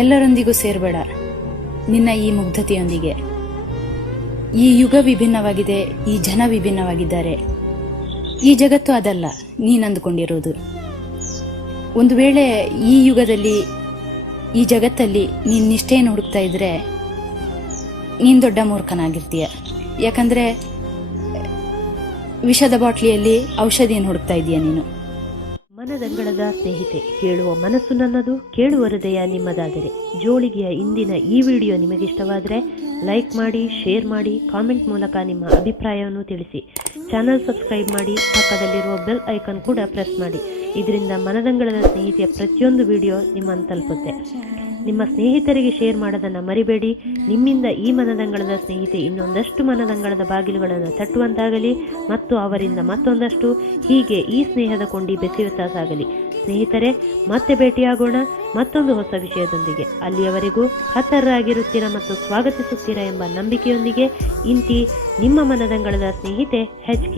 ಎಲ್ಲರೊಂದಿಗೂ ಸೇರಬೇಡ ನಿನ್ನ ಈ ಮುಗ್ಧತೆಯೊಂದಿಗೆ. ಈ ಯುಗ ವಿಭಿನ್ನವಾಗಿದೆ, ಈ ಜನ ವಿಭಿನ್ನವಾಗಿದ್ದಾರೆ. ಈ ಜಗತ್ತು ಅದಲ್ಲ ನೀನಂದುಕೊಂಡಿರೋದು. ಒಂದು ವೇಳೆ ಈ ಯುಗದಲ್ಲಿ, ಈ ಜಗತ್ತಲ್ಲಿ ನೀನು ನಿಷ್ಠೆಯನ್ನು ಹುಡುಕ್ತಾ ಇದ್ರೆ ನೀನು ದೊಡ್ಡ ಮೂರ್ಖನಾಗಿರ್ತೀಯ. ಯಾಕಂದರೆ ವಿಷದ ಬಾಟ್ಲಿಯಲ್ಲಿ ಔಷಧಿಯನ್ನು ಹುಡುಕ್ತಾ ಇದೀಯ ನೀನು. ಮನದಂಗಳದ ಸ್ನೇಹಿತೆ, ಹೇಳುವ ಮನಸ್ಸು ನನ್ನದು, ಕೇಳುವ ಹೃದಯ ನಿಮ್ಮದಾದರೆ. ಜೋಳಿಗೆಯ ಇಂದಿನ ಈ ವಿಡಿಯೋ ನಿಮಗಿಷ್ಟವಾದರೆ ಲೈಕ್ ಮಾಡಿ, ಶೇರ್ ಮಾಡಿ, ಕಾಮೆಂಟ್ ಮೂಲಕ ನಿಮ್ಮ ಅಭಿಪ್ರಾಯವನ್ನು ತಿಳಿಸಿ. ಚಾನಲ್ ಸಬ್ಸ್ಕ್ರೈಬ್ ಮಾಡಿ, ಪಕ್ಕದಲ್ಲಿರುವ ಬೆಲ್ ಐಕಾನ್ ಕೂಡ ಪ್ರೆಸ್ ಮಾಡಿ. ಇದರಿಂದ ಮನದಂಗಳದ ಸ್ನೇಹಿತೆಯ ಪ್ರತಿಯೊಂದು ವಿಡಿಯೋ ನಿಮ್ಮನ್ನು ತಲುಪುತ್ತೆ. ನಿಮ್ಮ ಸ್ನೇಹಿತರಿಗೆ ಶೇರ್ ಮಾಡೋದನ್ನು ಮರಿಬೇಡಿ. ನಿಮ್ಮಿಂದ ಈ ಮನದಂಗಳದ ಸ್ನೇಹಿತೆ ಇನ್ನೊಂದಷ್ಟು ಮನದಂಗಳದ ಬಾಗಿಲುಗಳನ್ನು ತಟ್ಟುವಂತಾಗಲಿ ಮತ್ತು ಅವರಿಂದ ಮತ್ತೊಂದಷ್ಟು, ಹೀಗೆ ಈ ಸ್ನೇಹದ ಕೊಂಡಿ ಬೆಸೆಯುತ್ತಾ ಸಾಗಲಿ. ಸ್ನೇಹಿತರೆ, ಮತ್ತೆ ಭೇಟಿಯಾಗೋಣ ಮತ್ತೊಂದು ಹೊಸ ವಿಷಯದೊಂದಿಗೆ. ಅಲ್ಲಿಯವರೆಗೂ ಖತರಾಗಿರುತ್ತೀರಾ ಮತ್ತು ಸ್ವಾಗತಿಸುತ್ತೀರಾ ಎಂಬ ನಂಬಿಕೆಯೊಂದಿಗೆ ಇಂತಿ ನಿಮ್ಮ ಮನದಂಗಳದ ಸ್ನೇಹಿತೆ HK.